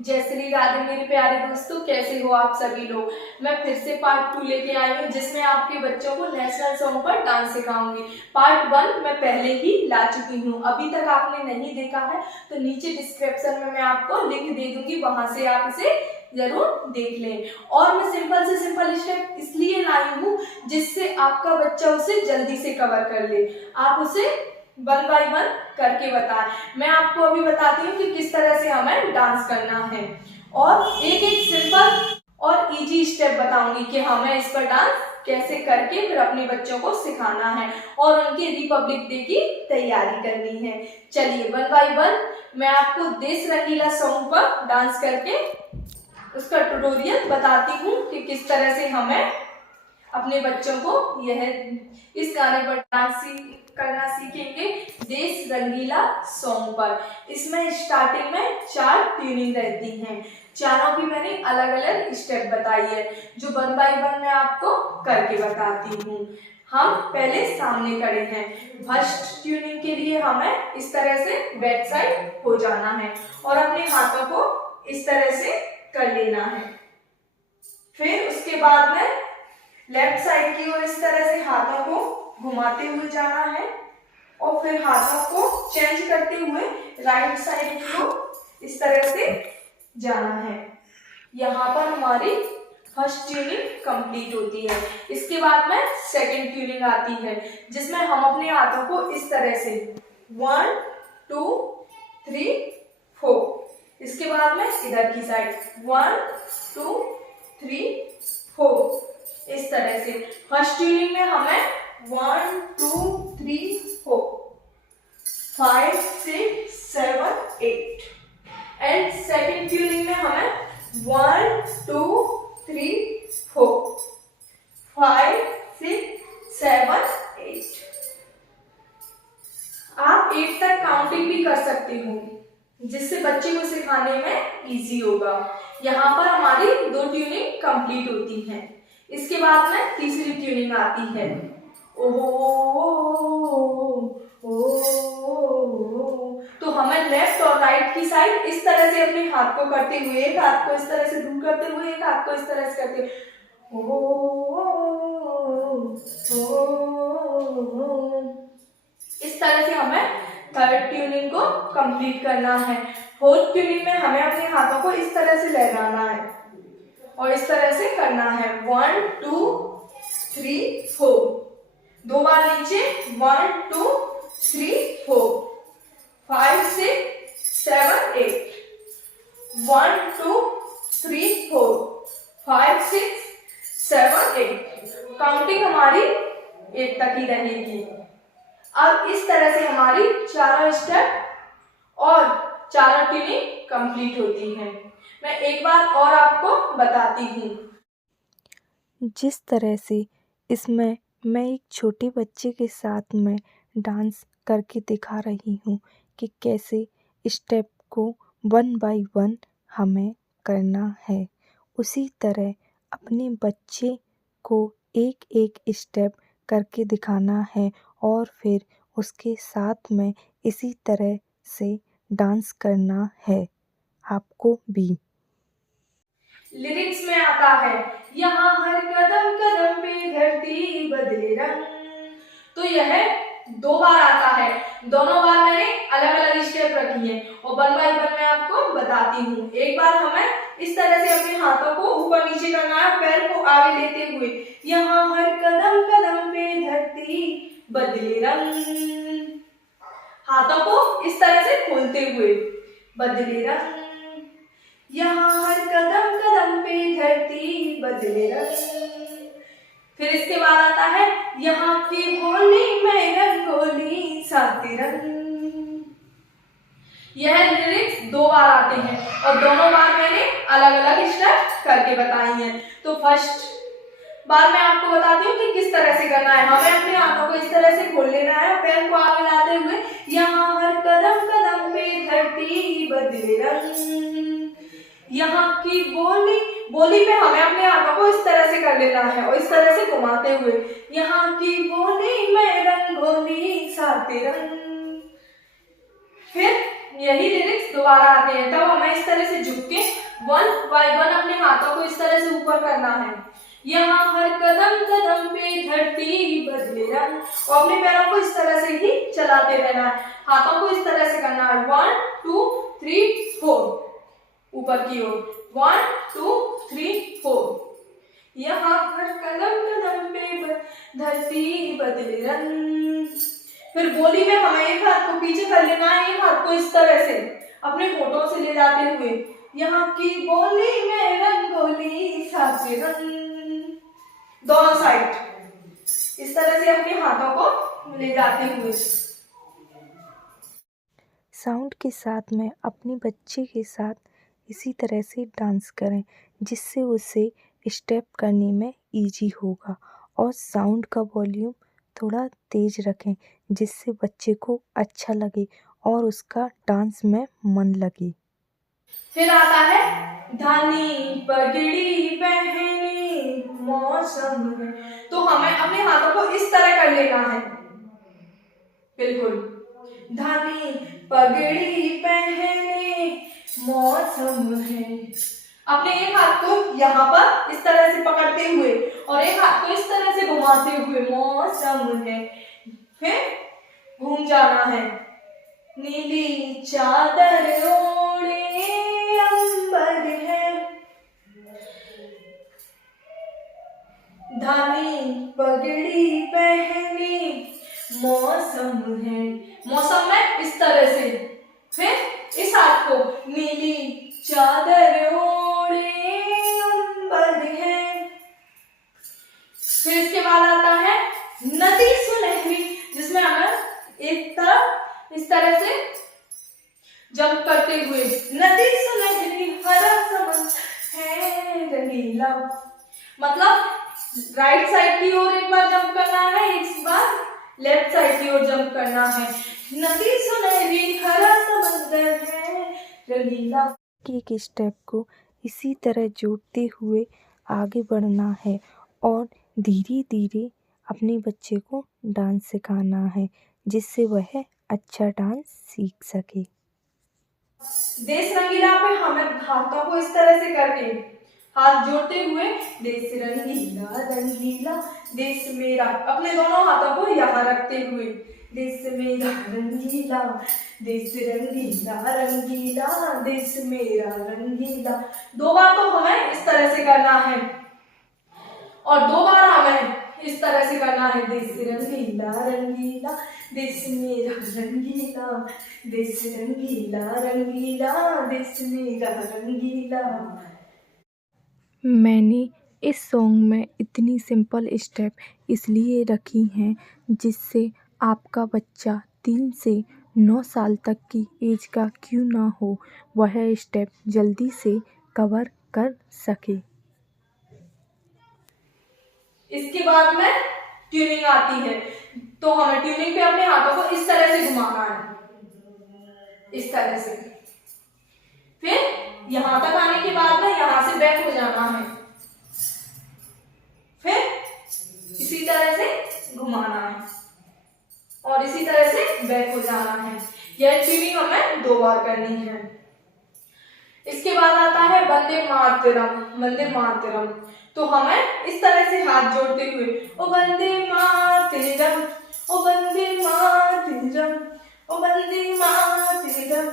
जय श्री राधे मेरे प्यारे दोस्तों, कैसे हो आप सभी लोग। मैं फिर से पार्ट 2 लेके आई हूँ जिसमें आपके बच्चों को नेशनल सॉन्ग पर डांस सिखाऊंगी। पार्ट 1 मैं पहले ही ला चुकी हूँ, अभी तक आपने नहीं देखा है तो नीचे डिस्क्रिप्शन में मैं आपको लिंक दे दूंगी, वहां से आप इसे जरूर देख लें। और मैं सिंपल से सिंपल स्टेप इसलिए लाई हूँ जिससे आपका बच्चा उसे जल्दी से कवर कर ले, आप उसे 1 बाय 1 करके बताएं। मैं आपको अभी बताती हूँ कि किस तरह से हमें डांस करना है और एक एक सिंपल और इजी स्टेप बताऊंगी कि हमें इस पर डांस कैसे करके फिर अपने बच्चों को सिखाना है और उनकी रिपब्लिक डे की तैयारी करनी है। चलिए 1 बाय 1 मैं आपको देश रंगीला सॉन्ग पर डांस करके उसका ट्यूटोरियल बताती हूँ कि किस तरह से हमें अपने बच्चों को इस गाने पर डांस करना सीखेंगे, देश रंगीला सॉन्ग पर। इसमें स्टार्टिंग में 4 ट्यूनिंग रहती हैं, चारों की मैंने अलग अलग स्टेप बताई है जो 1 बाय 1 मैं आपको करके बताती हूँ। हम पहले सामने खड़े हैं। फर्स्ट ट्यूनिंग के लिए हमें इस तरह से बैक साइड हो जाना है और अपने हाथों को इस तरह से कर लेना है। फिर उसके बाद में लेफ्ट साइड की ओर इस तरह से हाथों को घुमाते हुए जाना है और फिर हाथों को चेंज करते हुए राइट साइड की ओर इस तरह से जाना है। यहाँ पर हमारी फर्स्ट ट्यूनिंग कंप्लीट होती है। इसके बाद में सेकंड ट्यूनिंग आती है जिसमें हम अपने हाथों को इस तरह से 1 2 3 4, इसके बाद में इधर की साइड 1 2 3 4, इस तरह से। फर्स्ट ट्यूनिंग में हमें 1 2 3 4 5 6 7 8 एंड सेकंड ट्यूनिंग में हमें 1 2 3 4 5 6 7 8। आप 8 तक काउंटिंग भी कर सकते हो जिससे बच्चे को सिखाने में इजी होगा। यहाँ पर हमारी 2 ट्यूनिंग कंप्लीट होती हैं। इसके बाद में तीसरी ट्यूनिंग आती है तो हमें लेफ्ट और राइट की साइड इस तरह से अपने हाथ को करते हुए, एक हाथ को इस तरह से दूर करते हुए, एक हाथ को इस तरह से करते हुए इस तरह से हमें थर्ड ट्यूनिंग को कंप्लीट करना है। फोर्थ ट्यूनिंग में हमें अपने हाथों को इस तरह से लहराना है और इस तरह से करना है 1 2 3 4, 2 बार नीचे 1 2 3 4 5 6 7 8, 1 2 3 4 5 6 7 8। काउंटिंग हमारी 8 तक ही रहेगी। अब इस तरह से हमारी चारों स्टेप और चारों ट्यूनिंग कंप्लीट होती हैं। मैं एक बार और आपको बताती हूँ। जिस तरह से इसमें मैं एक छोटे बच्चे के साथ में डांस करके दिखा रही हूँ कि कैसे स्टेप को 1 बाय 1 हमें करना है, उसी तरह अपने बच्चे को एक एक स्टेप करके दिखाना है और फिर उसके साथ में इसी तरह से डांस करना है आपको भी। लिरिक्स में आता है यहाँ हर कदम कदम पे धरती बदले रंग। तो यह 2 बार आता है, दोनों बार मैंने अलग अलग स्टेप रखी है और 1 बाय 1 मैं आपको बताती हूँ। एक बार हमें इस तरह से अपने हाथों को ऊपर नीचे करना है, पैर को आगे लेते हुए यहाँ हर कदम कदम पे धरती बदले रंग, हाथों को इस तरह से खोलते हुए बदले रंग, यहाँ हर कदम कदम पे धरती बदले रंग। फिर इसके बाद आता है यहाँ की बोली में रंगोली साथी रंग। यह लिरिक्स 2 बार आते हैं और दोनों बार मैंने अलग अलग स्टेप करके बताई हैं। तो फर्स्ट बार मैं आपको बताती हूँ कि किस तरह से करना है। हमें अपने हाथों को इस तरह से खोल लेना है, पैर को आगे लाते हुए यहाँ हर कदम कदम पे धरती बदले रंग, यहाँ की बोली पे हमें अपने हाथों को इस तरह से कर लेना है और इस तरह से घुमाते हुए यहाँ की बोली में रंगोली साथे रंग। फिर यही लिरिक्स दोबारा आते हैं, तब हमें इस तरह से झुक के 1 बाय 1 अपने हाथों को इस तरह से ऊपर करना है। यहाँ हर कदम कदम पे धरती बदले रंग, और अपने पैरों को इस तरह से ही चलाते रहना है। हाथों को इस तरह से करना है 1 2 3 4 ऊपर की ओर 1 2 3 4। यहाँ हर कदम कदम पे धरती बदले रंग। फिर बोली में हमें एक हाथ को पीछे कर लेना है, एक हाथ को इस तरह से अपने होठों से ले जाते हुए, यहाँ की बोली में रंगोली साजे रंग, दोनों साइड इस तरह से अपने हाथों को ले जाते हुए। साउंड के साथ में अपने बच्चे के साथ इसी तरह से डांस करें, जिससे उसे स्टेप करने में इजी होगा। और साउंड का वॉल्यूम थोड़ा तेज रखें, जिससे बच्चे को अच्छा लगे और उसका डांस में मन लगे। फिर आता है धानी पगड़ी पहनी मौसम है, तो हमें अपने हाथों को इस तरह कर लेना है, बिल्कुल। धानी पगड़ी पहनी मौसम है, अपने एक हाथ को यहाँ पर इस तरह से पकड़ते हुए और एक हाथ को इस तरह से घुमाते हुए मौसम है। फिर घूम जाना है। नीली चादर ओढ़े अंबर है, धानी पगड़ी पहनी मौसम है, मौसम में इस तरह से। फिर इस हाथ को नीली चादर ओढ़े अंबर है। फिर इसके बाद आता है नदी सुनहरी, जिसमें हमें एक तरफ इस तरह से जंप करते हुए नदी सुनहरी हरा समंदर है रंगीला, मतलब राइट साइड की ओर एक बार जंप करना है, एक बार लेफ्ट साइड की ओर जंप करना है। नदी सुनहरी हरा समंदर है रंगीला। एक स्टेप को इसी तरह जोड़ते हुए आगे बढ़ना है और धीरे धीरे अपने बच्चे को डांस सिखाना है, जिससे वह अच्छा डांस सीख सके। देश रंगीला पे हमें हाथों को इस तरह से करके हाथ जोड़ते हुए देश रंगीला रंगीला देश मेरा, अपने दोनों हाथों को यहाँ रखते हुए देश मेरा रंगीला देश रंगीला रंगीला देश मेरा रंगीला। 2 बार तो हमें इस तरह से करना है और 2 बार हमें इस तरह से करना है। देश रंगीला रंगीला देश मेरा रंगीला देश रंगीला रंगीला देश मेरा रंगीला। मैंने इस सॉन्ग में इतनी सिंपल स्टेप इसलिए रखी हैं, जिससे आपका बच्चा 3 से 9 साल तक की एज का क्यों ना हो, वह स्टेप जल्दी से कवर कर सके। इसके बाद में ट्यूनिंग आती है, तो हमें ट्यूनिंग पे अपने हाथों को इस तरह से घुमाना है, इस तरह से। फिर यहां तक आने के बाद में यहां से बैक हो जाना है, फिर इसी तरह से घुमाना है और इसी तरह से बैक हो जाना है। यह ट्यूनिंग हमें 2 बार करनी है। इसके बाद आता है वंदे मातरम। वंदे मातरम तो हमें इस तरह से हाथ जोड़ते हुए ओ वंदे मातरम ओ वंदे मातरम ओ वंदे मातरम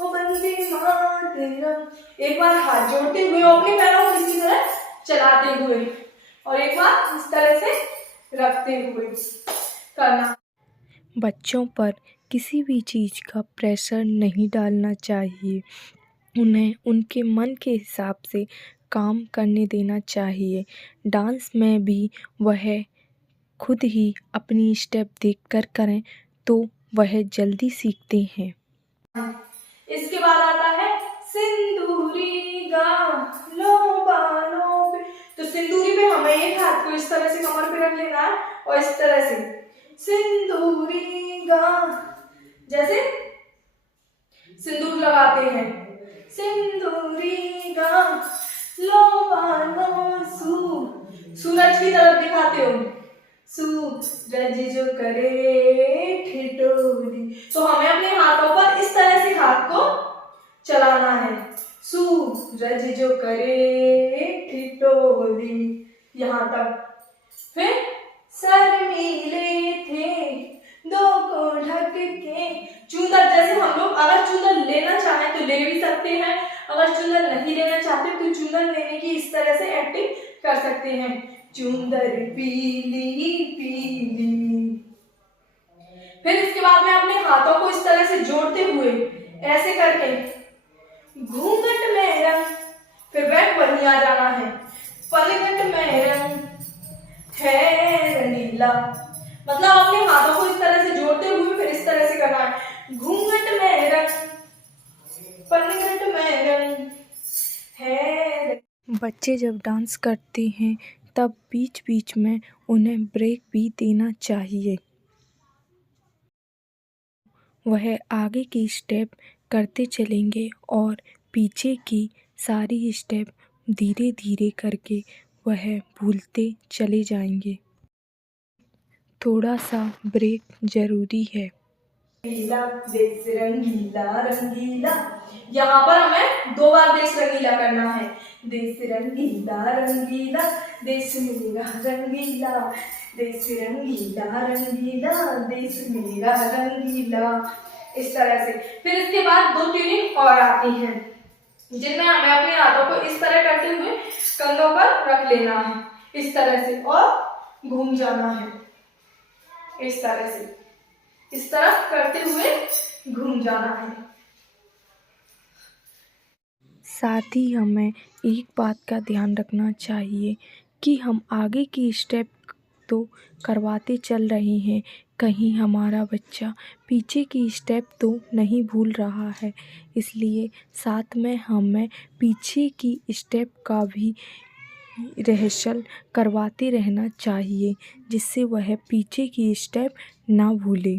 ओ वंदे मातरम, एक बार हाथ जोड़ते हुए अपने पैरों को इसी तरह चलाते हुए और एक बार इस तरह से रखते हुए करना। बच्चों पर किसी भी चीज़ का प्रेशर नहीं डालना चाहिए, उन्हें उनके मन के हिसाब से काम करने देना चाहिए। डांस में भी वह खुद ही अपनी स्टेप देखकर करें तो वह जल्दी सीखते हैं। इसके बाद आता है सिंदूरी गालों बालों पे, तो सिंदूरी पे हमें एक हाथ को इस तरह से कमर पे रख लेना है और इस तरह से सिंदूरी गा, जैसे सिंदूर लगाते हैं, सिंदूरी गालों बालों सूरज की तरफ दिखाते हो, सूरज जो करे ठिठोली, तो हमें अपने हाथों पर इस तरह से हाथ को चलाना है। सूरज जो करे ठिठोली, यहाँ तक। फिर सर नीले थे दो को ढक के, चुंदर जैसे हम लोग अगर चुंदर लेना चाहें तो ले भी सकते हैं, अगर चुंदर नहीं लेना चाहते तो चुंदर लेने की इस तरह से एक्टिंग कर सकते हैं। चुंदर पीली पीली। फिर इसके बाद में अपने हाथों को इस तरह से जोड़ते हुए ऐसे करके घूंघट में रंग, फिर बैक वहीं आ जाना है। पलघट में रंग है रंगीला, मतलब अपने हाथों को इस तरह से जोड़ते हुए फिर इस तरह से करना है। घूंघट में रंग, पलघट में रंग है। बच्चे जब डांस करते हैं तब बीच बीच में उन्हें ब्रेक भी देना चाहिए। वह आगे की स्टेप करते चलेंगे और पीछे की सारी स्टेप धीरे धीरे करके वह भूलते चले जाएंगे। थोड़ा सा ब्रेक ज़रूरी है। रंगीला देश रंगीला रंगीला, यहाँ पर हमें 2 बार देश रंगीला करना है। देश रंगीला रंगीला, देश मेरा रंगीला, देश रंगीला रंगीला, देश मेरा रंगीला, इस तरह से। फिर इसके बाद 2 ट्यूनिंग और आती हैं जिनमें हमें अपने हाथों को इस तरह करते हुए कंधों पर रख लेना है इस तरह से और घूम जाना है इस तरह से, इस तरह करते हुए घूम जाना है। साथ ही हमें एक बात का ध्यान रखना चाहिए कि हम आगे की स्टेप तो करवाते चल रहे हैं, कहीं हमारा बच्चा पीछे की स्टेप तो नहीं भूल रहा है। इसलिए साथ में हमें पीछे की स्टेप का भी रिहर्सल करवाते रहना चाहिए, जिससे वह पीछे की स्टेप ना भूले।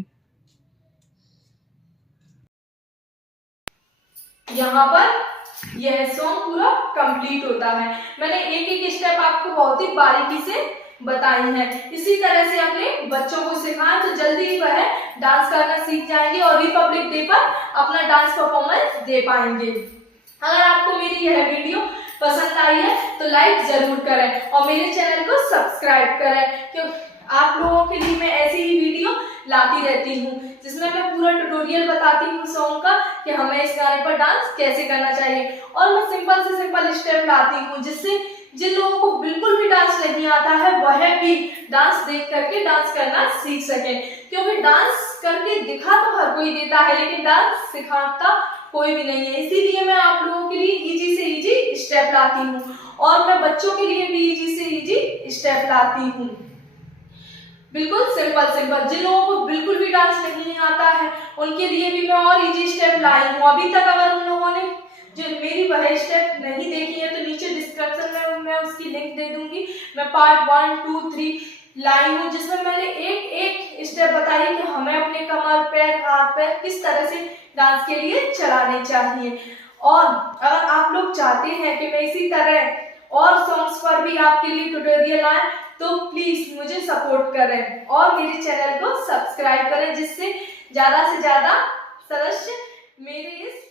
यहाँ पर यह सॉन्ग पूरा कंप्लीट होता है। मैंने एक एक स्टेप आपको बहुत ही बारीकी से बताई है। इसी तरह से अपने बच्चों को सिखाएं तो जल्दी ही वह डांस करना सीख जाएंगे और रिपब्लिक डे पर अपना डांस परफॉर्मेंस दे पाएंगे। अगर आपको मेरी यह वीडियो पसंद आई है तो लाइक जरूर करें और मेरे चैनल को सब्सक्राइब करें, क्योंकि आप लोगों के लिए मैं ऐसी ही वीडियो लाती रहती हूँ जिसमें मैं पूरा ट्यूटोरियल बताती हूँ सॉन्ग का कि हमें इस गाने पर डांस कैसे करना चाहिए। और मैं सिंपल से सिंपल स्टेप लाती हूँ जिससे जिन लोगों को बिल्कुल भी डांस नहीं आता है वह भी डांस देख करके डांस करना सीख सके, क्योंकि डांस करके दिखा तो हर कोई देता है लेकिन डांस सिखाता कोई भी नहीं है। इसीलिए मैं आप लोगों के लिए इजी से इजी स्टेप लाती हूँ और मैं बच्चों के लिए भी इजी से इजी स्टेप लाती हूँ, बिल्कुल सिंपल सिंपल। जिन लोगों को बिल्कुल भी डांस नहीं आता है उनके लिए भी मैं और इजी स्टेप लाई हूँ। अभी तक अगर उन लोगों ने जो मेरी वह स्टेप नहीं देखी है तो नीचे डिस्क्रिप्शन में मैं उसकी लिंक दे दूंगी। मैं पार्ट 1, 2, 3 लाई हूँ जिसमें मैंने एक एक स्टेप बताई कि हमें अपने कमर पैर हाथ पैर किस तरह से डांस के लिए चलाने चाहिए। और अगर आप लोग चाहते हैं कि मैं इसी तरह और सॉन्ग्स पर भी आपके लिए ट्यूटोरियल आए तो प्लीज मुझे सपोर्ट करें और मेरे चैनल को सब्सक्राइब करें, जिससे ज्यादा से ज्यादा सदस्य मेरे इस